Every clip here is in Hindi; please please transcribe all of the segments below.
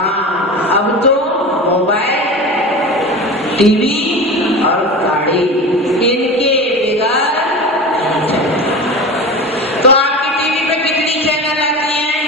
अब तो मोबाइल, टीवी और गाड़ी इनके बगैर नहीं चलता। तो आपकी टीवी पे कितनी चैनल आती हैं?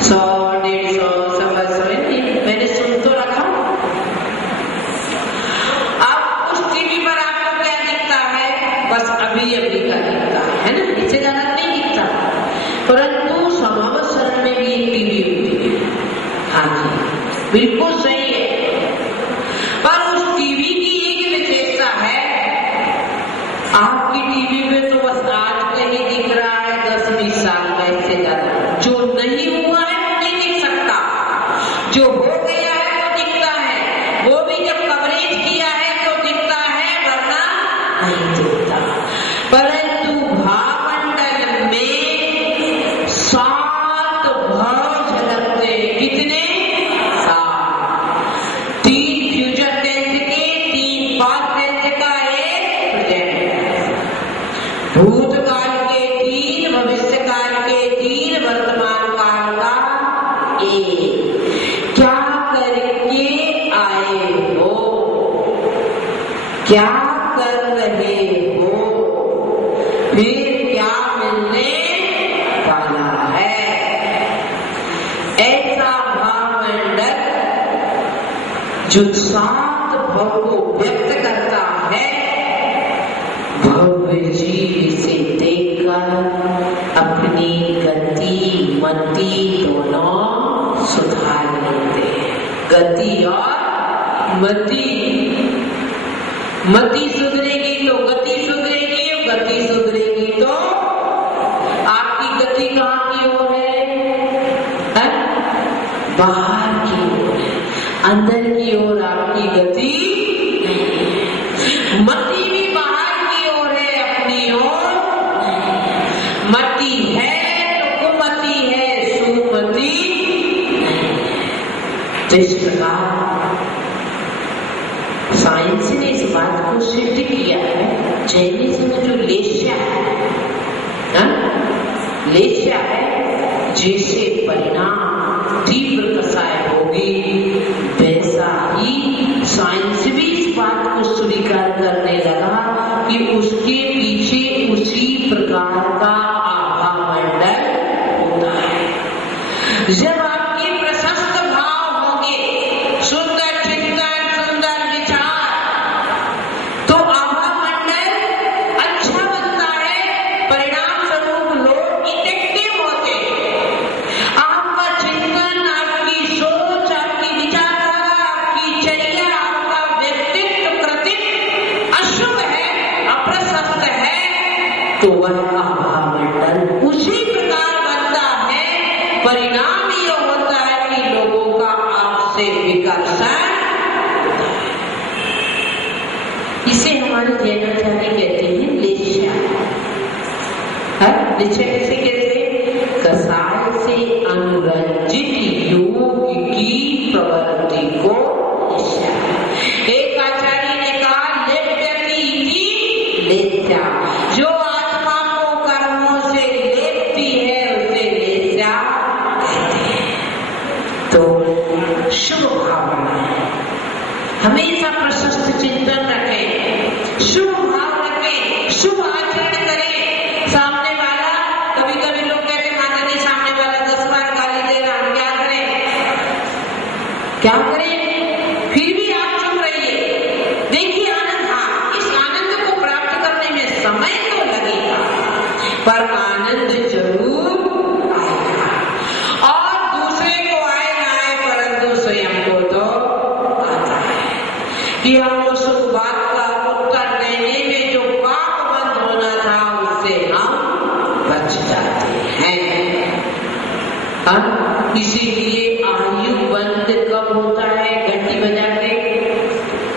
100, 150, 100, मैंने सुन तो रखा। अब उस टीवी पर आपको क्या दिखता है? बस अभी अभी का दिखता है ना, इससे ज्यादा नहीं दिखता। परंतु समावसरण में भी एक टीवी होती है। हाँ जी, बिल्कुल सही है। पर उस टीवी की एक विशेषता है, आपकी टीवी में तो बस आज का ही दिख रहा है, 10-20 साल का, इससे ज्यादा जो नहीं हुआ है वो नहीं दिख सकता। जो हो गया है वो दिखता है, वो भी जब कवरेज किया है तो दिखता है, वरना नहीं दिखता। परंतु भावमंडल में 7 भाव झलकते। कितने? 7। 3 फ्यूचर टेंस के, 3 पास्ट टेंस का, 1 प्रेजेंट। भूतकाल के 3, भविष्यकाल के 3, वर्तमान काल का 1। क्या करके आए हो? क्या कर रहे हो? फिर क्या मिलने वाला है? ऐसा भावमंडल जो 7 भाव को व्यक्त करता है, भव्य जीव से देखकर अपनी गति मति दोनों सुधार लेते हैं। गति और मति। मति सुधरेगी तो गति सुधरेगी, गति सुधरेगी तो आपकी गति कहाँ की ओर है? बाहर की ओर है, अंदर की ओर आपकी गति नहीं है। मति भी बाहर की ओर है, अपनी ओर नहीं। मति है तो कुमति है, सुमति नहीं है। जिस प्रकार साइंस ने इस बात को सिद्ध किया है, जैनिज्म में जो लेश्या है, लेश्या है, जैसे परिणाम तीव्र कसाय होगी, वैसा ही साइंस भी इस बात को स्वीकार करने लगा कि उसके पीछे उसी प्रकार का आभामंडल होता है। जब आपके प्रशस्त भाव होंगे, सुंदर चिंतन, सुंदर विचार, तो आभामंडल अच्छा बनता है। परिणाम स्वरूप लोग इफेक्टिव होते हैं। आपका चिंतन, आपकी सोच, आपकी विचारधारा, आपकी चर्या, आपका व्यक्तित्व कृतित्व अशुभ है, अप्रशस्त है, तो वह आभामंडल उसी प्रकार बनता है। परिणाम यह होता है कि लोगों का आपसे विकर्षण होता है। इसे हमारे जैनाचार्य कहते हैं लेश्या। लेश्या कैसे कहते हैं? कसाय से अनुरंजित योग की प्रवृत्ति को लेश्या। एक आचार्य ने कहा लेप्यति इति लेश्या, जो आत्मा को कर्मों से लेपती है उसे लेश्या कहते हैं। तो शुभ भावना है, हमेशा प्रशस्त चिंतन रखें, शुभ भाव रखें, शुभ आचरण करें। सामने वाला, कभी कभी लोग कहते हैं माता जी सामने वाला 10 बार गाली दे रहा, हम क्या करें? क्या करें? फिर भी आप चुप रहिए। देखिए आनंद, हाँ, इस आनंद को प्राप्त करने में समय तो लगेगा, पर आनंद जरूर आएगा। और दूसरे को आए ना आए, परंतु स्वयं को तो आता है कि हम उस बात का उत्तर देने में जो पाप बंद होना था, उससे हम बच जाते हैं। इसीलिए आयु बंद कब होता है? घंटी बजा के।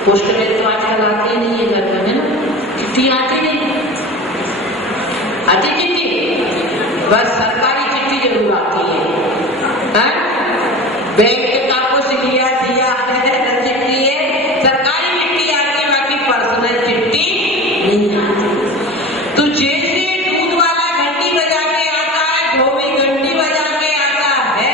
पोस्टमैन तो आजकल आते नहीं है घर में, है ना? चिट्ठी आती नहीं, आती चिट्ठी, बस सरकारी चिट्ठी जरूर आती है। बैंक का कुछ लिया दिया है चिट्ठी है, सरकारी चिट्ठी आती है, बाकी पर्सनल चिट्ठी नहीं आती। तो जैसे दूध वाला घंटी बजा के आता है, धोबी घंटी बजा के आता है,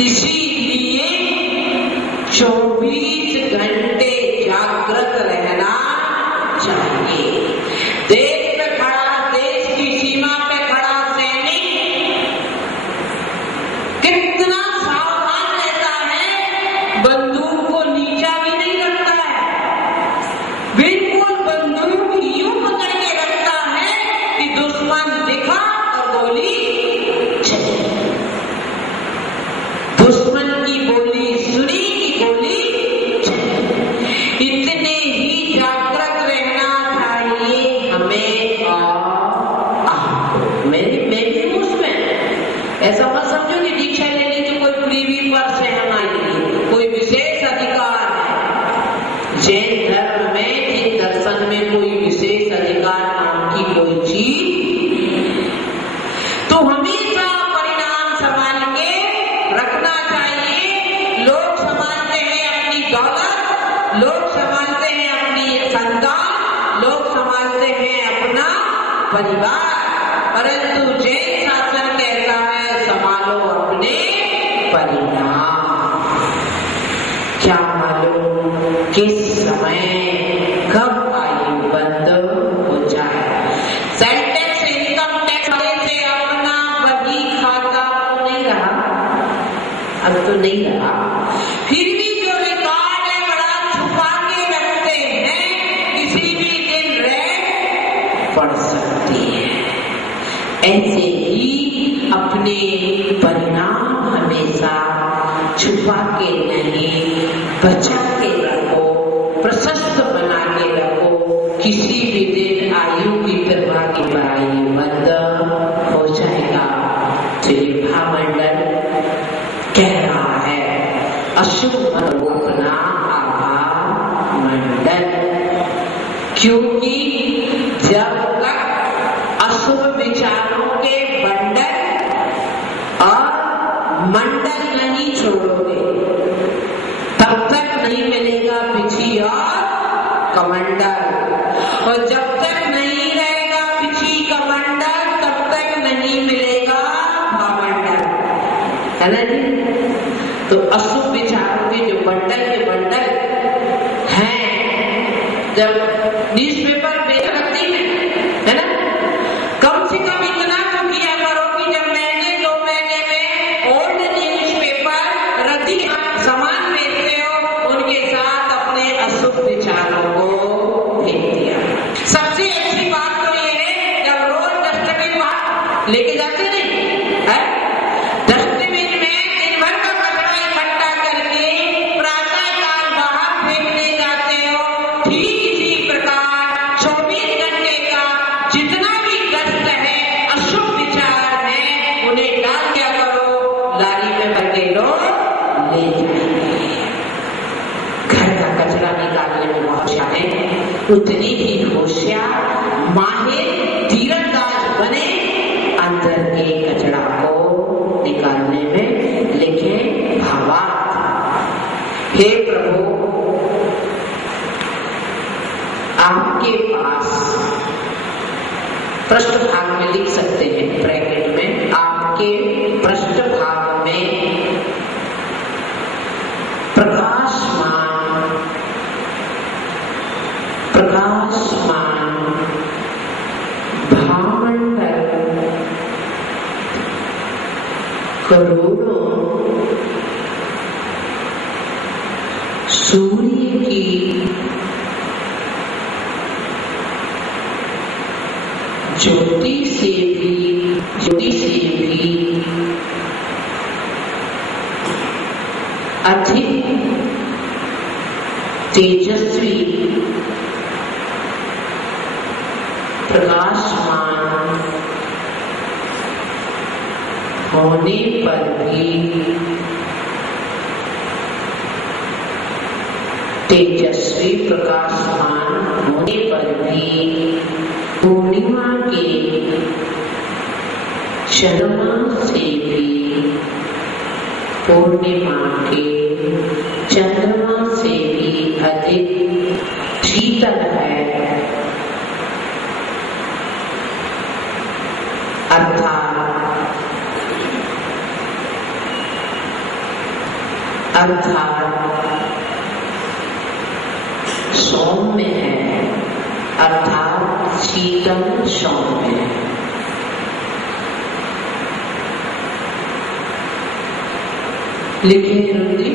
इसीलिए 24 घंटे जागृत रहना चाहिए। देश पे खड़ा, देश की सीमा पे खड़ा सैनिक कितना सावधान रहता है, बंदूक को नीचा भी नहीं रखता है, बिल्कुल बंदूक यूं पकड़ के रखता है कि दुश्मन दिखा और गोली चली। दुश्मन की बोली सुनी की गोली चली। इतने ही जागृत रहना चाहिए हमें और आपको। मेरी उसमें ऐसा मत समझो कि दीक्षा लेने की कोई प्रीवी पर से हम आएंगे, कोई विशेष अधिकार है। जैन धर्म में, जिन दर्शन में कोई विशेष अधिकार नाम की कोई चीज, तो हमेशा परिणाम संभाल के रखना चाहिए। लोग संभालते हैं अपनी दौलत, लोग संभालते हैं अपनी संतान, लोग संभालते हैं अपना परिवार, परंतु जैन शासन कहता है संभालो अपने परिणाम। क्या मालूम किस समय कब आयु बंद हो जाए। सेल टैक्स, इनकम टैक्स से अपना वही खाता तो नहीं रहा, अब तो नहीं रहा, फिर भी जो रिकॉर्ड है बड़ा छुपा के रखते हैं, किसी भी दिन रेड पड़ सकती है। ऐसे ही अपने परिणाम हमेशा छुपा के नहीं, बचा के रखो, प्रशस्त बना के रखो। किसी भी दिन आयु की परवाह की आयु बंद हो जाएगा। तो ये महामंडल कह रहा है अशुभ अपना आभा मंडल, क्योंकि जब तक अशुभ विचारों के बंडल और मंडल नहीं छोड़ोगे, तब तक नहीं मिलेगा पिछी और कमंडल, और जब तक नहीं रहेगा पिछी कमंडल, तब तक नहीं मिलेगा भामंडल, है ना जी। तो अशुभ विचारों के जो बंडल के बंडल हैं, जब न्यूज़पेपर बेच रखती है ना, कम से कम इतना तो किया करो कि जब महीने 2 महीने में ओल्ड न्यूज़पेपर रद्दी सामान बेचते हो, उनके साथ अपने अशुभ विचारों को फेंक दिया। सबसे अच्छी बात तो ये है जब रोज डस्टबिन बाहर लेके जाते नहीं है, डस्टबिन में दिन भर का कचरा इकट्ठा करके प्रातः काल बाहर फेंकने जाते हो, ठीक इसी प्रकार 24 घंटे का जितना भी कष्ट है, अशुभ विचार है, उन्हें डाल दिया करो, लारी में भर के लोग ले जाएंगे। घर का कचरा निकालने में बहुत चाहे, उतनी ही होशियार माहिर तीरंदाज बने अंदर के कचरा को निकालने में। लिखे भावार्थ, हे प्रभु आपके पास, पृष्ठ भाग में लिख सकते हैं ब्रैकेट में, आपके पृष्ठ भाग में प्रकाशमान भामंडल करोड़ों सूर्य की ज्योति से भी अधिक तेजस्वी प्रकाशमान होने पर भी, तेजस्वी प्रकाशमान होने पर भी पूर्णिमा के चंद्रमा से भी, पूर्णिमा के चंद्रमा से भी अधिक शीतल है। अर्थात अर्थात सौम्य है, अर्थात शीतल सौम्य है। लिखिए रुचि।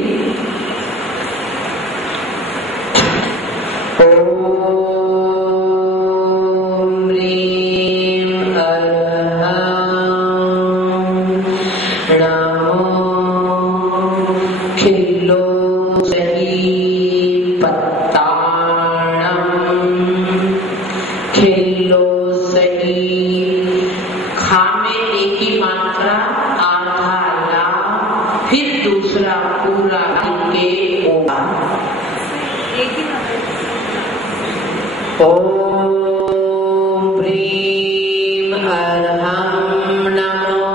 ओम प्रीम अर्हं नमो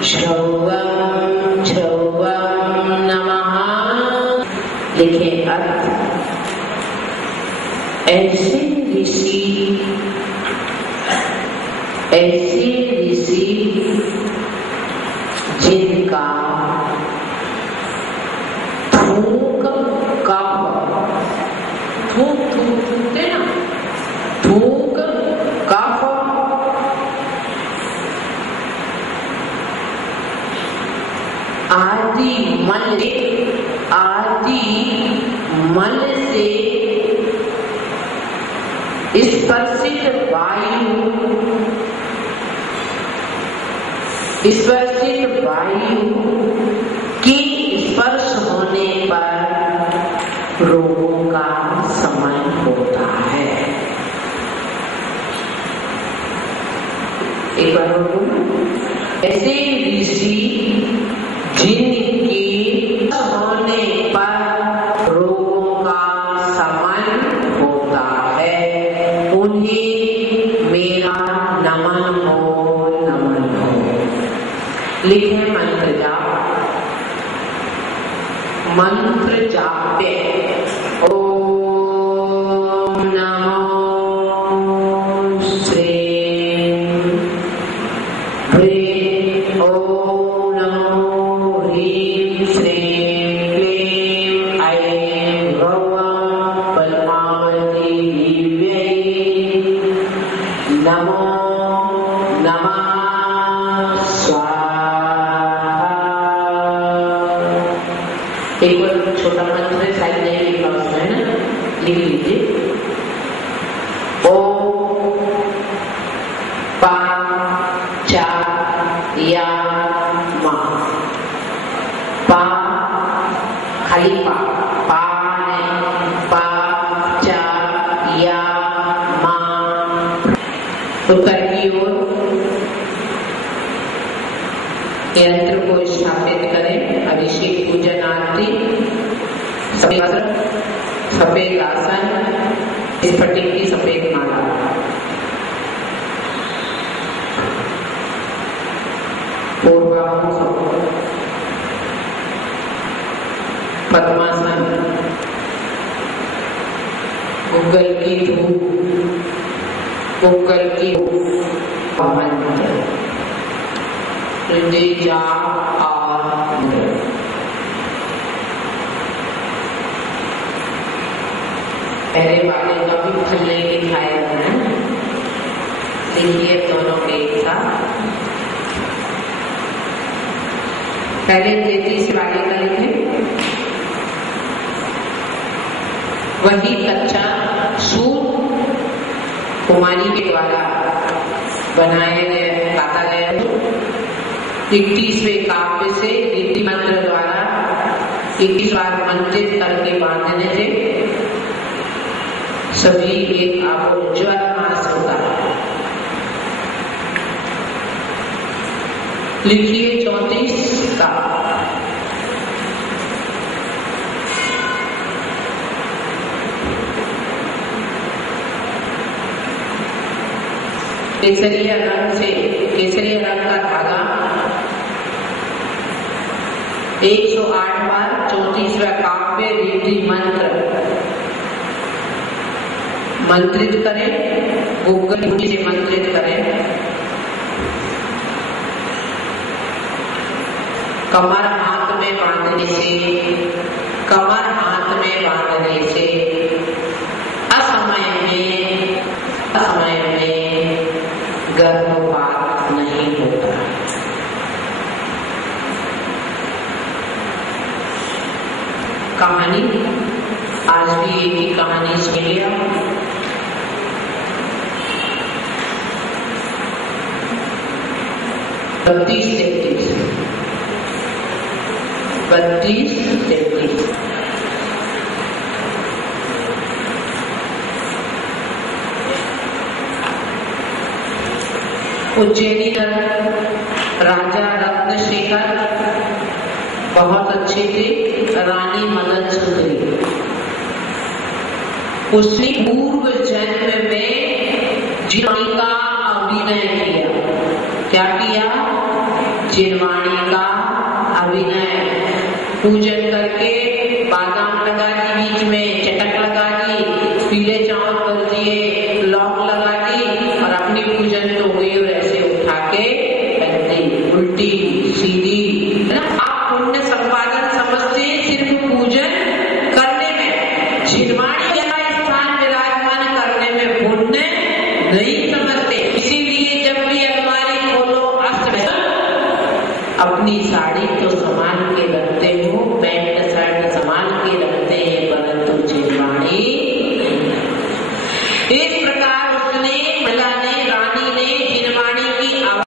क्षौवं क्षौवं नमः। लिखे अर्थ। ऐसे ऋषि जिनका थूक कफ आदि मल से स्पर्शित वायु की स्पर्श होने पर रोगों का शमन होता है। एक बार ऐसे ऋषि जिनकी होने पर रोगों का शमन होता है, उन्हें मेरा नमन हो, नमन हो। लिखे मंत्र जाप। मंत्र जाप्य। ओम नमो श्री ह्रीं। ओम नमो ह्रीं श्रीं क्लीं ऐं गौं पद्मावती दिव्यै नमो नमः स्वाहा। एक बार छोटा मंत्र है, साइड नहीं लिखा उसमें है ना, लिख लीजिए। ओम पा चा या मा। पा खाली पा नहीं, पा चा या मा। उत्तर की ओर यंत्र को स्थापित करें। अभिषेक पूजन आरती। सफेद आसन, स्फटिक की सफेद माला। पूर्वाभूषण, पद्मासन, गूगल की धूप, गूगल की पहले वाले का भी फल नहीं दिखाया है। लिखिए दोनों के एक साथ। पहले 33 वाले का लिखे। वही कच्चा सूत कुमारी के द्वारा बनाए गए काटा गया। 21वें काव्य से रीति मंत्र द्वारा 21 बार मंत्रित करके बांधने थे। सभी एक उज्ज्वल मास होगा। लिखिए 34 का। केसरिया रंग का धागा 108 बार 34वां काव्य रीति मंत्र मंत्रित करें। गूगल से मंत्रित करें। कमर हाथ हाथ में बांधने से, कमर हाथ में बांधने से असमय में गर्भपात नहीं होता। कहानी आज भी एक ही कहानी सुनिए। बत्तीस तैतीस उज्जैनी राजा रत्नशेखर बहुत अच्छे थे। रानी मदन सुंदरी, उसने पूर्व जन्म में जिनवाणी का अभिनय किया। क्या किया? जिनवाणी का अभिनय। पूजन करके बादाम लगा दी, बीच में चटक लगा दी, पीले चावल कर दिए, लौंग लगा दी और अपनी पूजन तो हुई वैसे उठा के पहनती, उल्टी सीधी। आप पुण्य संपादन समझते हैं सिर्फ पूजन करने में, जिनवाणी का स्थान विराजमान करने में पुण्य नहीं समझते। इसीलिए जब भी अलमारी खोलो अपनी साड़ी तो संभाल के